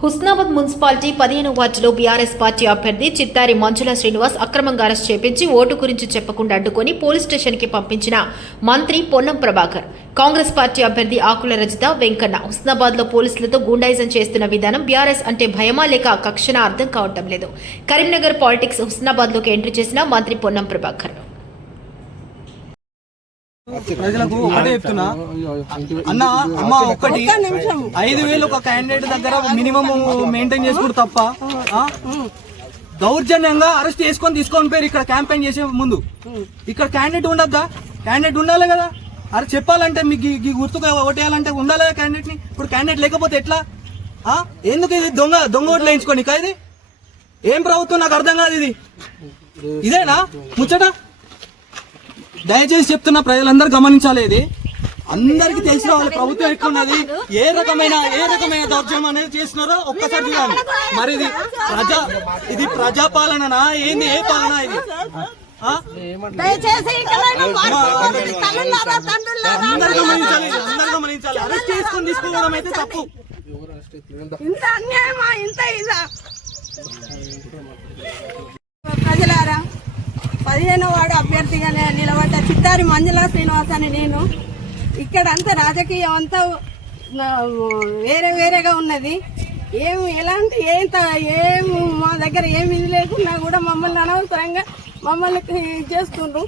Husnabad municipality 15వ వార్డులో BRS party అభ్యర్థి చిత్తారి మంజుల శ్రీనివాస్ అక్రమంగా అరెస్ట్ చేపించి ఓటు గురించి చెప్పకుండా అడ్డుకొని పోలీస్ స్టేషన్కి పంపించిన మంత్రి పొన్నం ప్రభాకర్. కాంగ్రెస్ పార్టీ అభ్యర్థి ఆకుల రజిత వెంకన్న హుస్నాబాద్లో పోలీసులతో గూండాయిజం చేస్తున్న విధానం బీఆర్ఎస్ అంటే భయమా లేక కక్షణ అర్థం కావటం లేదు. కరీంనగర్ పాలిటిక్స్ హుస్నాబాద్లోకి ఎంట్రీ చేసిన మంత్రి పొన్నం ప్రభాకర్. ప్రజలకు ఒకటే చెప్తున్నా అన్న, అమ్మ ఒక్కటి 5,000 ఒక క్యాండిడేట్ దగ్గర మినిమం మెయింటైన్ చేసుకుంటూ తప్ప దౌర్జన్యంగా అరెస్ట్ చేసుకొని తీసుకొని పోయి ఇక్కడ క్యాంపెయిన్ చేసే ముందు ఇక్కడ క్యాండిడేట్ ఉండద్దా? క్యాండిడేట్ ఉండాలి కదా. అరే చెప్పాలంటే మీకు గుర్తుగా ఓటేయాలంటే ఉండాలి కదా క్యాండిడేట్ ని. ఇప్పుడు క్యాండిడేట్ లేకపోతే ఎట్లా? ఎందుకు ఇది దొంగ ఓట్లు వేయించుకోని? ఇది ఏం ప్రభుత్వం నాకు అర్థం కాదు. ఇదేనా ముచ్చట? దయచేసి చెప్తున్నా, ప్రజలందరూ గమనించాలి. ఇది అందరికి తెలిసిన వాళ్ళ ప్రభుత్వం ఎట్లున్నది, ఏ రకమైన దౌర్జన్యం అనేది చేస్తున్నారో ఒక్కసారి చూడాలి. మరి ఇది ప్రజాపాలననా ఏంది? ఏ పాలన ఇది? అందరు గమనించాలి. అరెస్ట్ చేసుకుని తీసుకోవడం అయితే తప్పు. ప్రజలారా, 15వ వార్డు అభ్యర్థిగా నిలబడ్డ చిత్తారి మంజుల శ్రీనివాస్ అని నేను. ఇక్కడంతా రాజకీయం అంతా వేరేగా ఉన్నది. ఏం మా దగ్గర ఏమి ఇది లేకున్నా కూడా మమ్మల్ని అనవసరంగా మమ్మల్ని చేస్తుండ్రు.